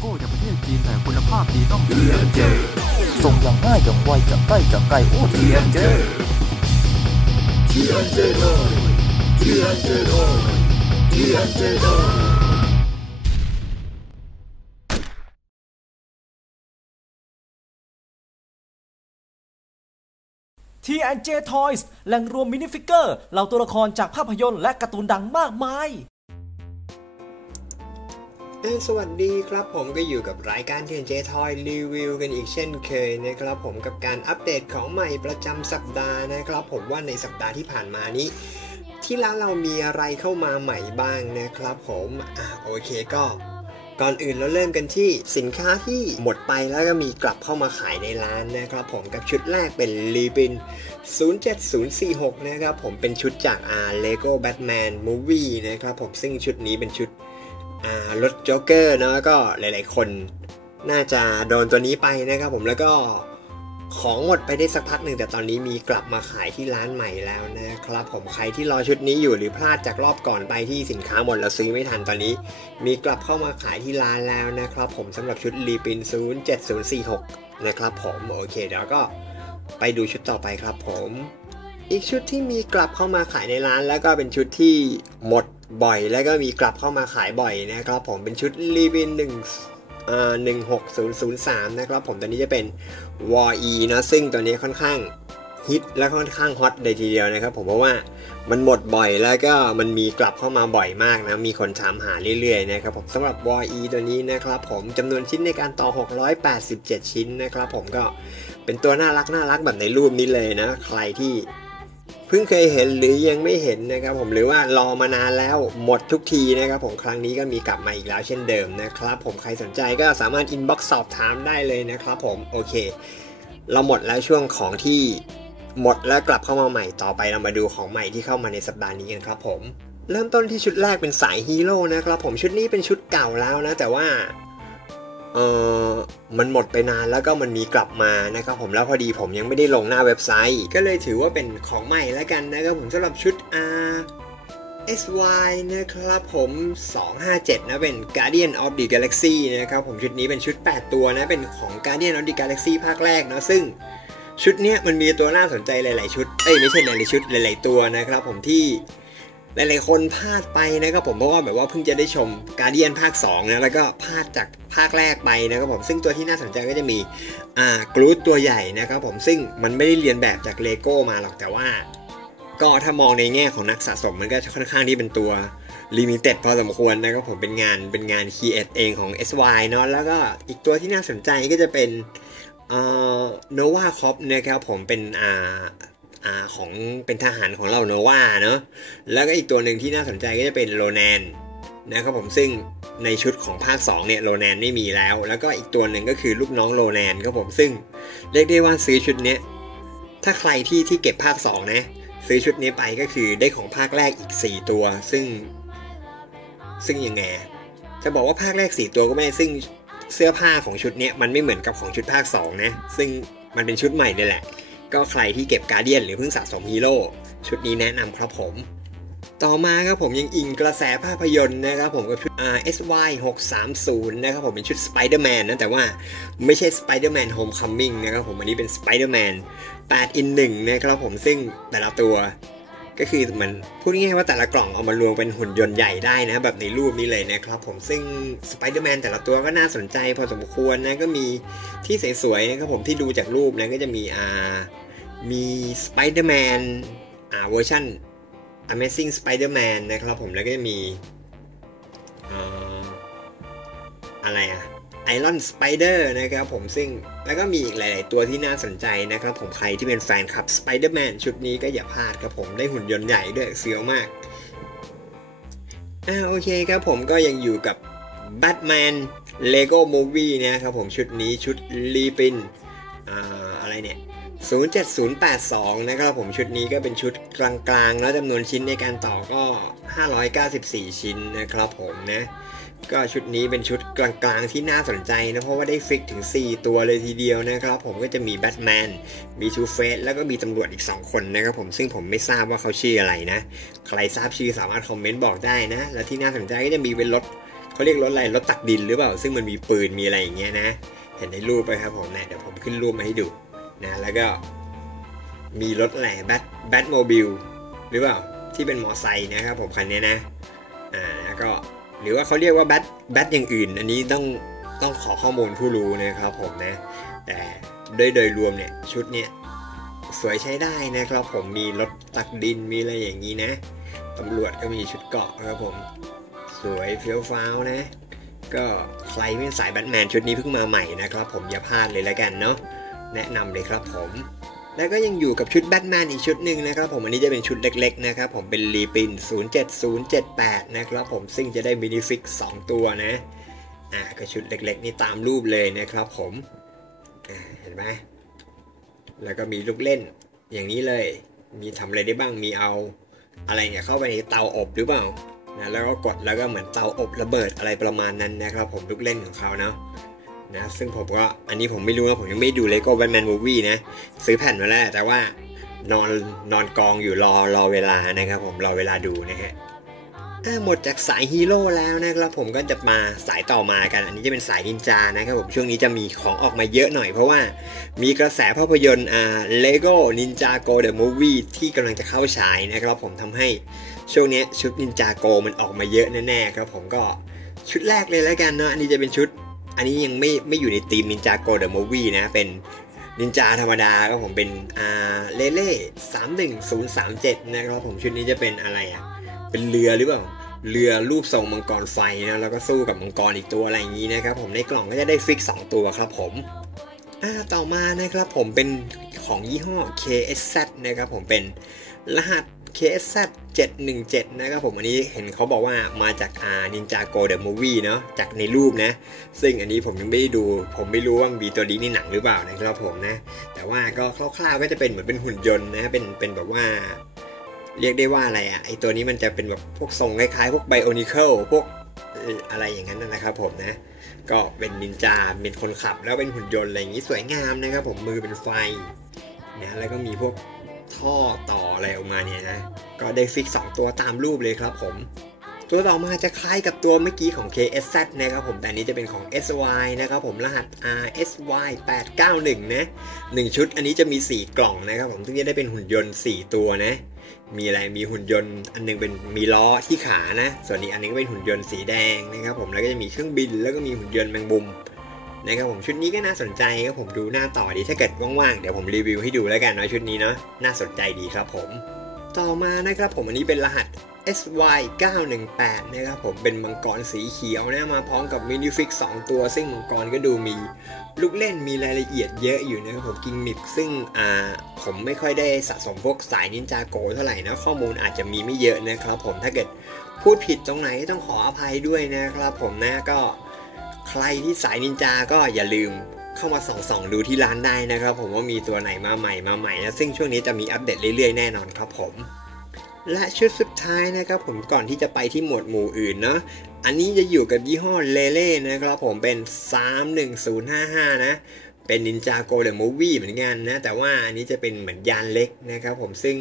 โก้จากประเทศจีนแต่คุณภาพดีต้อง TNJ ส่งอย่างง่ายอย่างไวจากใกล้จากไกลโอ้ TNJ TNJ Oil TNJ Oil TNJ Oil T&J Toys แหล่งรวมมินิฟิกเกอร์เหล่าตัวละครจากภาพยนตร์และการ์ตูนดังมากมายเอ้ย สวัสดีครับผมก็อยู่กับรายการ TNJ Toy รีวิวกันอีกเช่นเคยนะครับผมกับการอัปเดตของใหม่ประจำสัปดาห์นะครับ ผมว่าในสัปดาห์ที่ผ่านมานี้ ที่ร้านเรามีอะไรเข้ามาใหม่บ้างนะครับผมอะโอเคก็ ก่อนอื่นเราเริ่มกันที่สินค้าที่หมดไปแล้วก็มีกลับเข้ามาขายในร้านนะครับผมกับชุดแรกเป็นลีบิน 07046 นะครับผมเป็นชุดจากอ่า Lego Batman Movie นะครับผมซึ่งชุดนี้เป็นชุด รถโจ๊กเกอร์เนาะก็หลาย ๆ คนน่าจะโดนตัวนี้ไปนะครับผมแล้วก็ของหมดไปได้สักพักหนึ่งแต่ตอนนี้มีกลับมาขายที่ร้านใหม่แล้วนะครับผมใครที่รอชุดนี้อยู่หรือพลาดจากรอบก่อนไปที่สินค้าหมดแล้วซื้อไม่ทันตอนนี้ มีกลับเข้ามาขายที่ร้านแล้วนะครับผมสำหรับชุดรีปิน07046 นะครับผมโอเคเดี๋ยวก็ไปดูชุดต่อไปครับผม อีกชุดที่มีกลับเข้ามาขายในร้านแล้วก็เป็นชุดที่หมด บ่อยแล้วก็มีกลับเข้ามาขายบ่อยนะครับผมเป็นชุดรีวิน1อ่า16003นะครับผมตัวนี้จะเป็น w a r e นะซึ่งตัวนี้ค่อนข้างฮิตและค่อนข้างฮอตเลยทีเดียวนะครับผมเพราะว่ามันหมดบ่อยแล้วก็มันมีกลับเข้ามาบ่อยมากนะมีคนถามหาเรื่อยๆนะครับผมสำหรับ w a r e ตัวนี้นะครับผมจำนวนชิ้นในการต่อ 687 ชิ้นนะครับผมก็เป็นตัวน่ารักน่ารักแบบในรูปนี้เลยนะ ใครที่ เพิ่งเคยเห็นหรือยังไม่เห็นนะครับผมหรือว่ารอมานานแล้วหมดทุกทีนะครับผมครั้งนี้ก็มีกลับมาอีกแล้วเช่นเดิมนะครับผมใครสนใจก็สามารถอินบ็อกซ์สอบถามได้เลยนะครับผมโอเค เราหมดแล้วช่วงของที่หมดแล้วกลับเข้ามาใหม่ต่อไปเรามาดูของใหม่ที่เข้ามาในสัปดาห์นี้กันครับผมเริ่มต้นที่ชุดแรกเป็นสายฮีโร่นะครับผมชุดนี้เป็นชุดเก่าแล้วนะแต่ว่า เออมันหมดไปนานแล้วก็มันมีกลับมานะครับผมแล้วพอดีผมยังไม่ได้ลงหน้าเว็บไซต์ ก็เลยถือว่าเป็นของใหม่แล้วกันนะครับผมสำหรับชุด R SY นะครับผม 257 นะเป็น Guardian of the Galaxy นะครับผมชุดนี้เป็นชุด 8 ตัวนะ เป็นของ Guardian of the Galaxy ภาคแรกเนาะซึ่งชุดเนี้ยมันมีตัวน่าสนใจหลาย ๆ ชุด เอ้ยไม่ใช่หลายๆชุดหลาย ๆ ตัวนะครับผมที่ หลายๆคนพลาดไปนะครับผมเพราะว่าแบบว่าเพิ่งจะได้ชม Guardian ภาค2นะแล้วก็พลาดจากภาคแรกไปนะครับผมซึ่งตัวที่น่าสนใจก็จะมีอ่ากรูดตัวใหญ่นะครับผมซึ่งมันไม่ได้เรียนแบบจากเลโก้มาหรอกแต่ว่า ก็ถ้ามองในแง่ของนักสะสมมันก็ค่อนข้างที่เป็นตัวลิมิเต็ดพอสมควรนะครับผมเป็นงานเป็นงานคีเอทเองของ SY เนาะแล้วก็อีกตัวที่น่าสนใจก็จะเป็นโนวาคอปนะครับผมเป็นอ่า อของเป็นทหารของเราโนวาเนาะแล้วก็อีกตัวหนึ่งที่น่าสนใจก็จะเป็นโรแนนนะครับผมซึ่งในชุดของภาค2เนี่ยโรแนนไม่มีแล้ว แล้วก็อีกตัวหนึ่งก็คือลูกน้องโรแนนครับผมซึ่งเรียกได้ว่าซื้อชุดเนี้ยถ้าใครที่ที่เก็บภาค2นะซื้อชุดนี้ไปก็คือได้ของภาคแรกอีก 4 ตัว ซึ่ง ซึ่งยังไงจะบอกว่าภาคแรก 4 ตัวก็ไม่ได้ซึ่งเสื้อผ้าของชุดนี้มันไม่เหมือนกับของชุดภาค2นะซึ่งมันเป็นชุดใหม่นี่แหละ ก็ใครที่เก็บการเดียนหรือเพิ่งสะสมฮีโร่ชุดนี้แนะนำครับผม ต่อมาครับผมยังอิงกระแสภาพยนตร์นะครับผมกับชุด RSY 630นะครับผมเป็นชุด Spider-Man นะแต่ว่าไม่ใช่ Spider-Man Homecoming นะครับผมอันนี้เป็น Spider-Man 8 in 1นะครับผมซึ่งแต่ละตัว ก็คือมือนพูดง่ายๆว่าแต่ละกล่องเอามารวมเป็นหุ่นยนต์ใหญ่ได้นะ แบบในรูปนี้เลยนะครับผมซึ่ง Spider-Man แต่ละตัวก็น่าสนใจพอสมควรนะก็มีที่สวยๆนะครับผมที่ดูจากรูปนะก็จะมีอ่ามี Spider-Man อ่าเวอร์ชัน Amazing Spider-Man นะครับผมแล้วก็จะมีอะไรอะ Iron Spider นะครับผมซึ่งแล้วก็มีอีกหลาย ๆ ตัวที่น่าสนใจนะครับผมใครที่เป็นแฟนคลับ Spider-Man ชุดนี้ก็อย่าพลาดครับผมได้หุ่นยนต์ใหญ่ด้วยเสียวมากอ่าโอเคครับผมก็ยังอยู่กับ Batman Lego Movie นะครับผมชุดนี้ชุดรีปินอ่าอะไรเนี่ย07082 นะครับผมชุดนี้ก็เป็นชุดกลางๆ แล้วจำนวนชิ้นในการต่อก็ 594 ชิ้นนะครับผมนะ ก็ชุดนี้เป็นชุดกลางๆที่น่าสนใจนะ เพราะว่าได้ฟิกถึง 4 ตัวเลยทีเดียวนะครับ ผมก็จะมีแบทแมน มีทูเฟสแล้วก็มีตำรวจอีก 2 คนนะครับผมซึ่งผมไม่ทราบว่าเขาชื่ออะไรนะ ใครทราบชื่อสามารถคอมเมนต์บอกได้นะ และที่น่าสนใจก็จะมีเป็นรถเขาเรียกรถอะไรรถตักดินหรือเปล่า ซึ่งมันมีปืนมีอะไรอย่างเงี้ยนะ เห็นในรูปไปครับผมนะเดี๋ยวผมขึ้นรูปมาให้ดูนะแล้วก็มีรถแหล่แบทแบทโมบิลหรือเปล่าที่เป็นมอไซค์นะครับผมคันนี้นะอ่าแล้วก็ หรือว่าเขาเรียกว่าแบทแบทอย่างอื่น อันนี้ต้องต้องขอข้อมูลผู้รู้นะครับผมนะ แต่โดยโดยรวมเนี่ยชุดเนี่ยสวยใช้ได้นะครับผมมีรถตักดินมีอะไรอย่างนี้นะตำรวจก็มีชุดเกาะครับผม สวยเฟี้ยวฟ้าวนะ ก็ใครไม่สายแบทแมนชุดนี้เพิ่งมาใหม่นะครับผมอย่าพลาดเลยแล้วกันเนาะแนะนำเลยครับผม แล้วก็ยังอยู่กับชุดแบทแมนอีกชุดหนึ่งนะครับผมอันนี้จะเป็นชุดเล็กๆนะครับผมเป็นรีปิน 07078 นะครับผมซึ่งจะได้มินิฟิก 2 ตัวนะอ่าก็ชุดเล็กๆ นี่ตามรูปเลยนะครับผมอ่าเห็นไหมแล้วก็มีลูกเล่นอย่างนี้เลย มีทำอะไรได้บ้างมีเอาอะไรเนี่ยเข้าไปในเตาอบหรือเปล่านะแล้วก็กดแล้วก็เหมือนเตาอบระเบิดอะไรประมาณนั้นนะครับผมลูกเล่นของเขาเนาะ นะซึ่งผมก็อันนี้ผมไม่รู้นะผมยังไม่ดูเลโก้แบทแมนมูวี่นะซื้อแผ่นมาแล้ว แต่ว่านอนนอนกองอยู่รอรอเวลานะครับ ผมรอเวลาดูนะฮะอ่าหมดจากสายฮีโร่แล้วนะครับผมก็จะมาสายต่อมากัน อันนี้จะเป็นสายนินจานะครับผมช่วงนี้จะมีของออกมาเยอะหน่อยเพราะว่ามีกระแสภาพยนตร์อ่าเลโก้นินจาโกเดอะมูวี่ที่กำลังจะเข้าฉายนะครับผมทำให้ช่วงนี้ชุดนินจาโกมันออกมาเยอะแน่ๆครับผมก็ชุดแรกเลยแล้วกันเนาะอันนี้จะเป็นชุด อันนี้ยังไม่ไม่อยู่ในทีมนินจาโกเดอะมูวี่นะ เป็นนินจาธรรมดาก็ผมเป็นอ่าเลเล่สามหนึ่งศูนย์สามเจ็ดนะครับผมชุดนี้จะเป็นอะไรอะ เป็นเรือหรือเปล่า เรือรูปทรงมังกรไฟนะแล้วก็สู้กับมังกรอีกตัวอะไรอย่างนี้นะครับผมในกล่องก็จะได้ฟิก 2 ตัวครับผมต่อมานะครับผมเป็นของยี่ห้อ KSZ นะครับผมเป็น รหัส KSZ 717 นะครับผมอันนี้เห็นเขาบอกว่ามาจากอ่า Ninja Go The Movie เนาะจากในรูปนะ ซึ่งอันนี้ผมยังไม่ได้ดู ผมไม่รู้ว่ามีตัวนี้ในหนังหรือเปล่านะครับผมนะ แต่ว่าก็คร่าวๆก็จะเป็นเหมือนเป็นหุ่นยนต์นะเป็นเป็นแบบว่าเรียกได้ว่าอะไรอะไอตัวนี้มันจะเป็นแบบพวกทรงคล้ายๆ พวกไบโอนิเคิลพวกอะไรอย่างนั้นนะครับผมนะ ก็เป็นนินจาเป็นคนขับแล้วเป็นหุ่นยนต์อะไรอย่างนี้สวยงามนะครับผมมือเป็นไฟนะแล้วก็มีพวก ท่อต่ออะไรออกมาเนี่ยนะ ก็ได้ฟิก 2 ตัวตามรูปเลยครับผม ตัวต่อมาจะคล้ายกับตัวเมื่อกี้ของ KSZ นะครับผม แต่อันนี้จะเป็นของ SY นะครับผม รหัส RSY 891 นะ 1 ชุดอันนี้จะมี 4 กล่องนะครับผมซึ่งจะได้เป็นหุ่นยนต์ 4 ตัวนะ มีอะไร มีหุ่นยนต์ อันหนึงเป็นมีล้อที่ขานะ ส่วนอีกอันนึงก็เป็นหุ่นยนต์สีแดงนะครับผม แล้วก็จะมีเครื่องบิน แล้วก็มีหุ่นยนต์แมงมุม นะครับผมชุดนี้ก็น่าสนใจครับผมดูหน้าต่อดีถ้าเกิดว่างๆเดี๋ยวผมรีวิวให้ดูแล้วกันเนาะชุดนี้เนาะน่าสนใจดีครับผม ต่อมานะครับผมอันนี้เป็นรหัส SY 918 นะครับผมเป็นมังกรสีเขียวนะมาพร้อมกับมินิฟิก 2 ตัว ซึ่งมังกรก็ดูมีลูกเล่นมีรายละเอียดเยอะอยู่นะครับผมกิงมิกซึ่งอ่าผมไม่ค่อยได้สะสมพวกสายนินจาโกเท่าไหร่นะ ข้อมูลอาจจะมีไม่เยอะนะครับผมถ้าเกิดพูดผิดตรงไหนต้องขออภัยด้วยนะครับผมนะก็ ใครที่สายนินจาก็อย่าลืมเข้ามาส่องๆดูที่ร้านได้นะครับ ผมว่ามีตัวไหนมาใหม่มาใหม่นะซึ่งช่วงนี้จะมีอัปเดตเรื่อยๆแน่นอนครับผม และชุดสุดท้ายนะครับผมก่อนที่จะไปที่หมวดหมู่อื่นเนาะอันนี้จะอยู่กับยี่ห้อเลเล่นะครับผมเป็น 31055 นะเป็นนินจาโกเดอะมูวี่เหมือนกันนะ แต่ว่าอันนี้จะเป็นเหมือนยานเล็กนะครับผมซึ่ง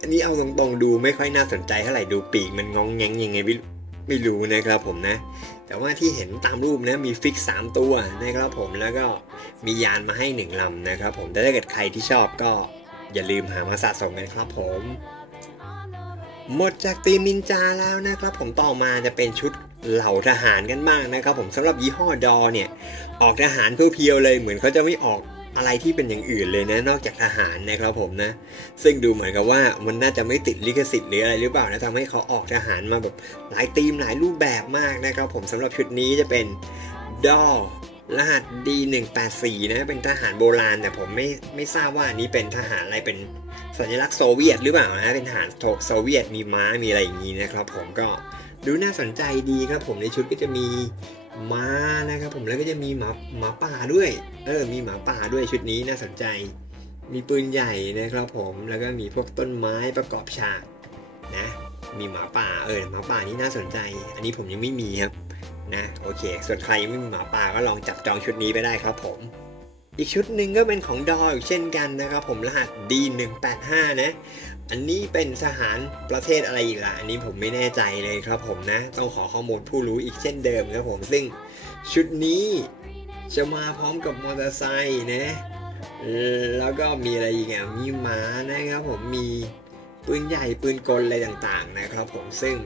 อันนี้เอาตรงๆดูไม่ค่อยน่าสนใจเท่าไหร่ดูปีกมันงองแงงยังไง ไม่รู้นะครับผมนะ แต่ว่าที่เห็นตามรูปนะมีฟิก 3 ตัวนะครับผมแล้วก็มียานมาให้ 1ลำนะครับผมแต่ถ้าเกิดใครที่ชอบก็อย่าลืมหามาสะสมกันครับผม หมดจากตีมินจาแล้วนะครับผมต่อมาจะเป็นชุดเหล่าทหารกันบ้างนะครับผมสำหรับยี่ห้อดอเนี่ยออกทหารเพียวๆเลยเหมือนเขาจะไม่ออก อะไรที่เป็นอย่างอื่นเลยนะนอกจากทหารนะครับผมนะ ซึ่งดูเหมือนกับว่ามันน่าจะไม่ติดลิขสิทธิ์หรืออะไรหรือเปล่านะทำให้เขาออกทหารมาแบบหลายธีมหลายรูปแบบมากนะครับ ผมสำหรับชุดนี้จะเป็นดอรหัส D184 นะเป็นทหารโบราณ แต่ผมไม่ไม่ทราบว่านนี้เป็นทหารอะไรเป็นสัญลักษณ์โซเวียตหรือเปล่านะเป็นทหารโซเวียตมีม้ามีอะไรอย่างนี้นะครับ ผมก็ดูน่าสนใจดีครับผมในชุดก็จะมี ม้านะครับผมแล้วก็จะมีหมาหมาป่าด้วย เออ มีหมาป่าด้วยชุดนี้น่าสนใจ มีปืนใหญ่นะครับผมแล้วก็มีพวกต้นไม้ประกอบฉากนะ มีหมาป่าเออหมาป่านี่น่าสนใจ อันนี้ผมยังไม่มีครับนะโอเค ส่วนใครยังไม่มีหมาป่าก็ลองจับจองชุดนี้ไปได้ครับผม อีกชุดหนึ่งก็เป็นของดอยเช่นกันนะครับผมรหัส D185 นะ อันนี้เป็นทหารประเทศอะไรอีกล่ะ อันนี้ผมไม่แน่ใจเลยครับผมนะ ต้องขอข้อมูลผู้รู้อีกเช่นเดิมครับผมซึ่งชุดนี้จะมาพร้อมกับมอเตอร์ไซค์นะ แล้วก็มีอะไรอีกอะมีม้านะครับผมมีปืนใหญ่ปืนกลอะไรต่างๆนะครับผมซึ่ง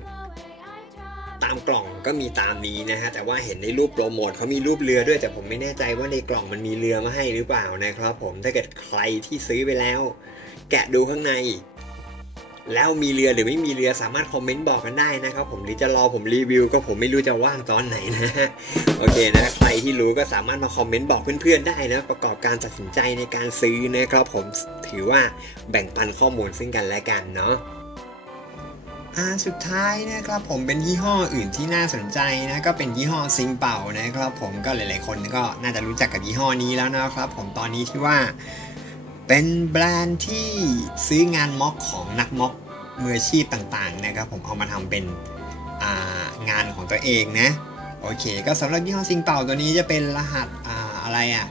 ตามกล่องก็มีตามนี้นะฮะแต่ว่าเห็นในรูปโปรโมทเขามีรูปเรือด้วยแต่ผมไม่แน่ใจว่าในกล่องมันมีเรือมาให้หรือเปล่านะครับผมถ้าเกิดใครที่ซื้อไปแล้ว แกะดูข้างใน แล้วมีเรือหรือไม่มีเรือสามารถคอมเมนต์บอกกันได้นะครับผมหรือจะรอผมรีวิว ก็ผมไม่รู้จะว่างตอนไหนนะโอเคนะใครที่รู้ก็สามารถมาคอมเมนต์บอกเพื่อนๆได้นะประกอบการตัดสินใจในการซื้อนะครับผมถือว่าแบ่งปันข้อมูลซึ่งกันและกันเนาะ อ่าสุดท้ายนะครับผมเป็นยี่ห้ออื่นที่น่าสนใจนะก็เป็นยี่ห้อซิงเป่านะครับผมก็หลายๆคนก็น่าจะรู้จักกับยี่ห้อนี้แล้วนะครับ ผมตอนนี้ที่ว่า เป็นแบรนด์ที่ซื้องานม็อกของนักม็อกมืออาชีพต่างๆนะครับผมเอามาทำเป็นางานของตัวเองนะโอเค ก็สำหรับยี่ห้อซิงเป่าตัวนี้จะเป็นรหัสอ่าอะไรอะ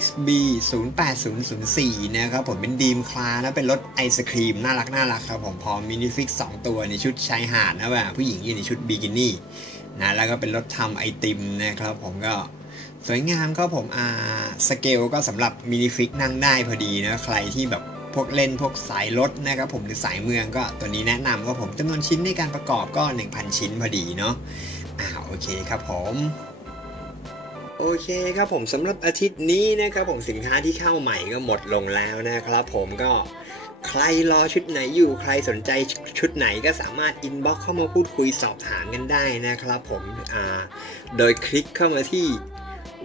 XB 0 8 0 0 4นะครับผมเป็นดีมคลานะเป็นรถไอศครีม น่ารักน่ารักครับผมพร้อมมินิฟิก 2 ตัวในชุดชายหาดนะแบบผู้หญิงอยู่ในชุดบิกินี่นะแล้วก็เป็นรถทำไอติมนะครับผมก็สวยงามครับผมอ่าสเกลก็สำหรับมินิฟิกนั่งได้พอดีนะใครที่แบบพวกเล่นพวกสายรถนะครับผมหรือสายเมืองก็ตัวนี้แนะนำครับผมจำนวนชิ้นในการประกอบก็ 1,000 ชิ้นพอดีเนาะอ่าโอเคครับผม โอเคครับผมสำหรับอาทิตย์นี้นะครับผมสินค้าที่เข้าใหม่ก็หมดลงแล้วนะครับผมก็ใครรอชุดไหนอยู่ใครสนใจชุดไหนก็สามารถอินบ็อกเข้ามาพูดคุยสอบถามกันได้นะครับผมโดยคลิกเข้ามาที่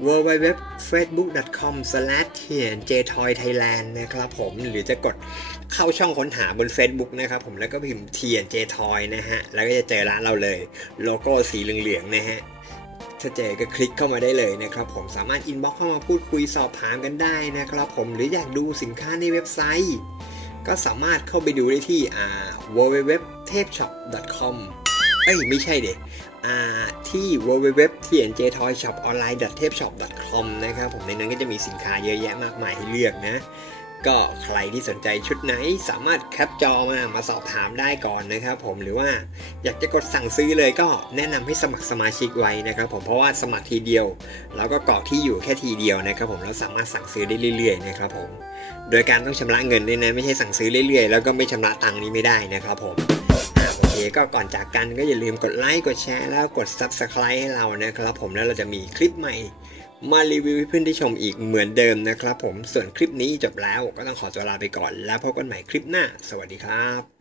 www.facebook.com/tnjtoythailand นะครับผมหรือจะกดเข้าช่องค้นหาบน Facebook นะครับผมแล้วก็พิมพ์ TNJ Toy นะฮะ แล้วก็จะเจอร้านเราเลย โลโก้สีเหลืองๆนะฮะ ถ้าเจอก็คลิกเข้ามาได้เลยนะครับผมสามารถอินบ็อกเข้ามาพูดคุยสอบถามกันได้นะครับผมหรืออยากดูสินค้าในเว็บไซต์ ก็สามารถเข้าไปดูได้ที่อ่า www.tapeshop.com เอ้ยไม่ใช่เด็อ่าที่ www.tnjtoyshop.online.tapeshop.com นะครับผมในนั้นก็จะมีสินค้าเยอะแยะมากมายให้เลือกนะ ก็ใครที่สนใจชุดไหนสามารถแคปจอมามาสอบถามได้ก่อนนะครับผมหรือว่าอยากจะกดสั่งซื้อเลยก็แนะนำให้สมัครสมาชิกไว้นะครับผมเพราะว่าสมัครทีเดียว แล้วก็กรอกที่อยู่แค่ทีเดียวนะครับผมแล้วสามารถสั่งซื้อได้เรื่อยๆนะครับผมโดยการต้องชำระเงินด้วยนะไม่ใช่สั่งซื้อเรื่อยๆ แล้วก็ไม่ชำระตังค์นี้ไม่ได้นะครับผมโอเคก็ก่อนจากกันก็อย่าลืมกดไลค์กดแชร์แล้วกด Subscribe ให้เรานะครับผมแล้วเราจะมีคลิปใหม่ มารีวิวให้เพื่อนได้ชมอีกเหมือนเดิมนะครับผมส่วนคลิปนี้จบแล้วก็ต้องขอตัวลาไปก่อน แล้วพบกันใหม่คลิปหน้า สวัสดีครับ